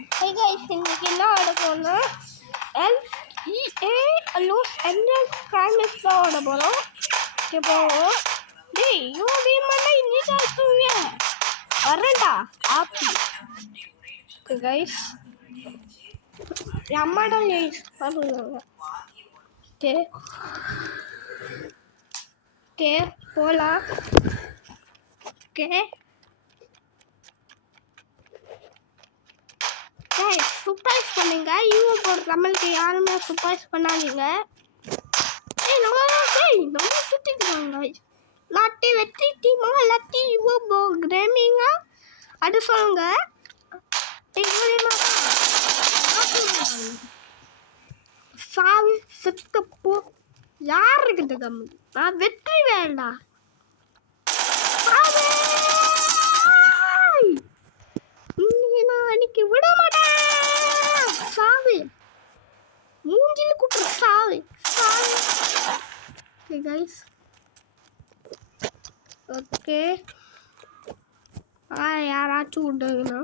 Hey guys, இன்னைக்கு என்ன ஆட போறோம்னா LEA Los Angeles Crimes தான் ஆட போறோம். இப்போ டேய் யூவி மண்ணை நீடா தூவியா வரடா ஆப்பி. Okay guys, அம்மாடா கைஸ் பாருங்க. ஓகே போலாம். ஓகே சர்ப்ரைஸ் பண்ணுங்க. யூடியூப் போடுற நம்மளுக்கு யாருமே சர்ப்ரைஸ் பண்ணாதீங்க. நம்ம சுற்றிக்கிறாங்க லாட்டி வெற்றி டீமா லாட்டி யூடியூப் கேமிங்கா அது சொல்லுங்க. சாவி செத்தப்போ யாருக்கிட்ட கம்மி நான் வெற்றி வேண்டாம். அன்னைக்கு விட மாட்டேன். சாவு மூஞ்சில குட்டு சாவு சாவு. ஓகே கைஸ், ஓகே யாராச்சும் விட்டுங்கண்ணா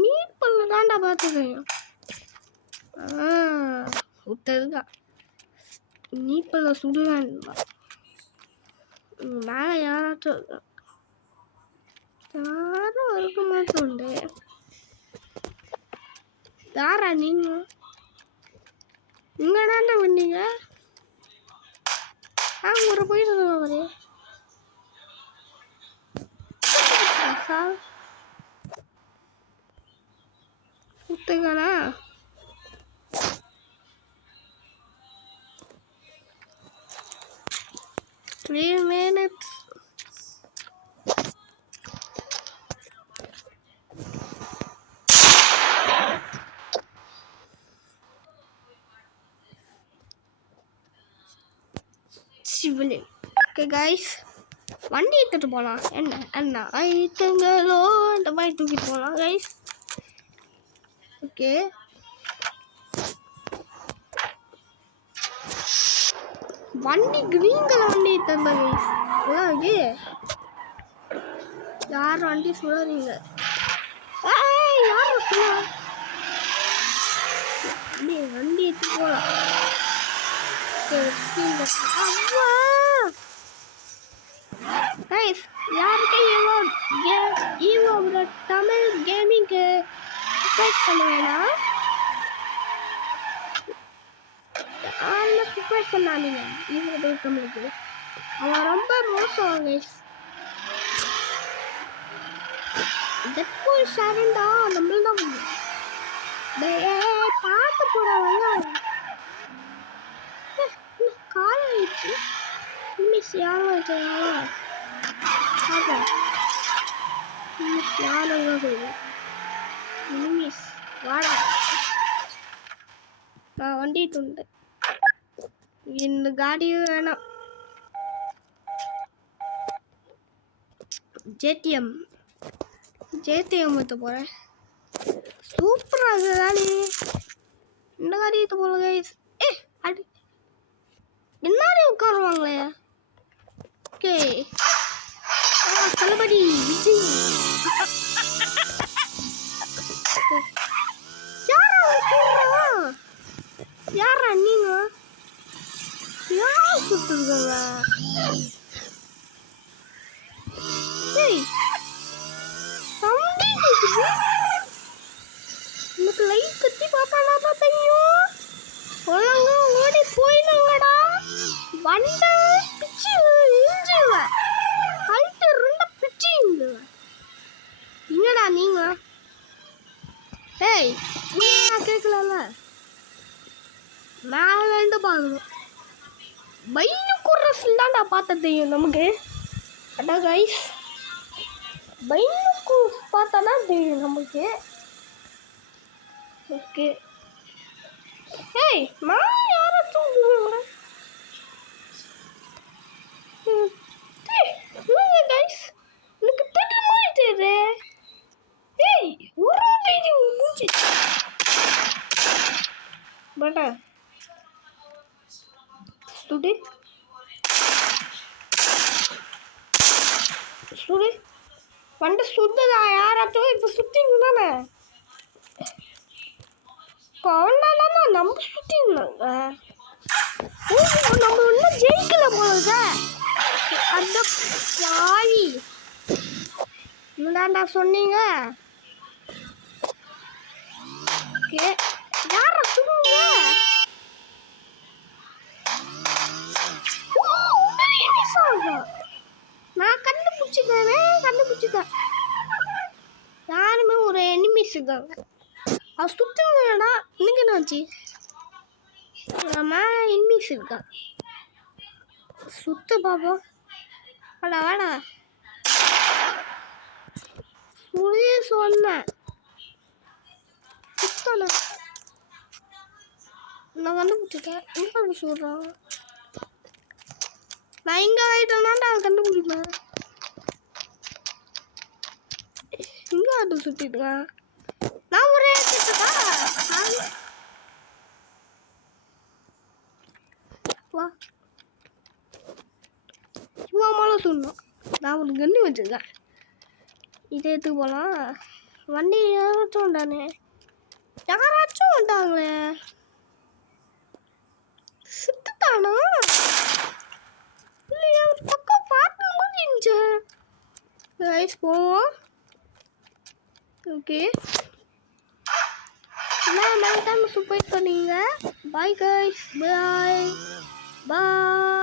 மீட் பண்ண தாண்டா பார்த்துக்கோங்க. விட்டதுக்கா மீட் பண்ண சுடுவேன். மேலே யாராச்சும் யாரும் இருக்க மாட்டோண்டு. யாரா நீங்க? இங்க தானே வந்தீங்க. ஒரு போயிட்டு அவரு சுத்துங்களா 3 minutes. ஓகே கைஸ், வண்டி எடுத்துட்டு போகலாம். என்ன ஐட்டுங்களோ இந்த மாதிரி தூக்கிட்டு போகலாம் கைஸ். ஓகே வண்டி கிரீன் கலர் வண்டி எடுத்து கைஸ். அதாவது யார் வண்டி சுடாதீங்க. யார் சுடா வண்டி எடுத்து போகலாம். கைஸ் யாருக்கு ஈவோட தமிழ் கேமிங்க்கு சப்ஸ்கிரைப் பண்ணுவேன்னா சப்ஸ்கிரைப் பண்ணாதீங்க. ஈவோட தமிழுக்கு அவன் ரொம்ப மோசம் கைஸ். டெட்பூல் ஷாரண்டா நம்மள்தான் பார்த்து போடாங்க. கால் ஆயிடுச்சு. மிஸ் யாரும் மிஸ் வாடா நான் வண்டிட்டு உண்டு. இந்த காடியும் வேணாம். ஜேடிஎம் எடுத்து போகிறேன். சூப்பராக காடி. இந்த காடி எடுத்து போகல கைஸ். அடி என்னாடி உட்காருவாங்களே. ஓகே தளபதி விஜய். யாரா நீங்க? யார் சுட்டுருக்காங்க? எனக்கு லைட் கத்தி பார்த்தானா தெரியும். ஒழுங்கா ஓடி போயிடுங்கடா. வண்ட பிச்சு இஞ்சுவேன். கழுத்து ரெண்ட பிச்சு இஞ்சுவேன். என்னடா நீங்க? நான் கேட்கல. மேலேருந்து பார்க்கணும். பைனுக்குரஸ் தான்டா பார்த்த தெரியும் நமக்கு. அதான் கைஸ் பைனுக்குரஸ் பார்த்தா தான் தெரியும் நமக்கு. ஓகே நான் யாராச்சும் கைஸ் எனக்கு தெரிய மாட்டேது. ஒரு தேதி மூஞ்சி பட்டா சுடு சுடு வண்டி சுத்ததா. யாராச்சும் இப்போ சுத்திங்க தானே அவனால நம்ம சுற்றிருந்தாங்க. நம்ம இன்னும் ஜெயிக்கல போல. அந்த யாரி என்னடா சொன்னீங்க? ஓகே, யார சுடுங்க? நான் கண்டுபிடிச்சிட்டேன். யாருமே ஒரு எனிமிஸ் இருக்காங்க. அது சுத்துங்கடா. இன்னைக்கு என்னாச்சு? மேலே எனிமிஸ் இருக்கா? சுத்த பாப்போம். வாடா சுழிய சொன்னேன். சுத்தல நான் கண்டுபிடிச்சிட்டேன். எங்க சொல்றான்? நான் இங்க ஆயிட்டேன்னா கண்டுபிடிப்பேன். இங்க அது சுத்திட்டுருக்கேன். நான் ஒரே கிட்டக்கா வா சும்மா மேலே சொல்லணும். நான் ஒரு கண்ணு வச்சிருக்கேன். இதை எடுத்து போகலாம். வண்டி யாராச்சும் வந்தானே, யாராச்சும் வந்தாங்களே. சுத்துட்டானா இல்லையா? ஒரு பக்கம் பார்க்கும்போது இருந்துச்சு. ரைஸ் போவோம். ஓகே, நான் மறக்காம சூப்பர் பண்ணீங்க. பாய் கைஸ், பாய் பாய்.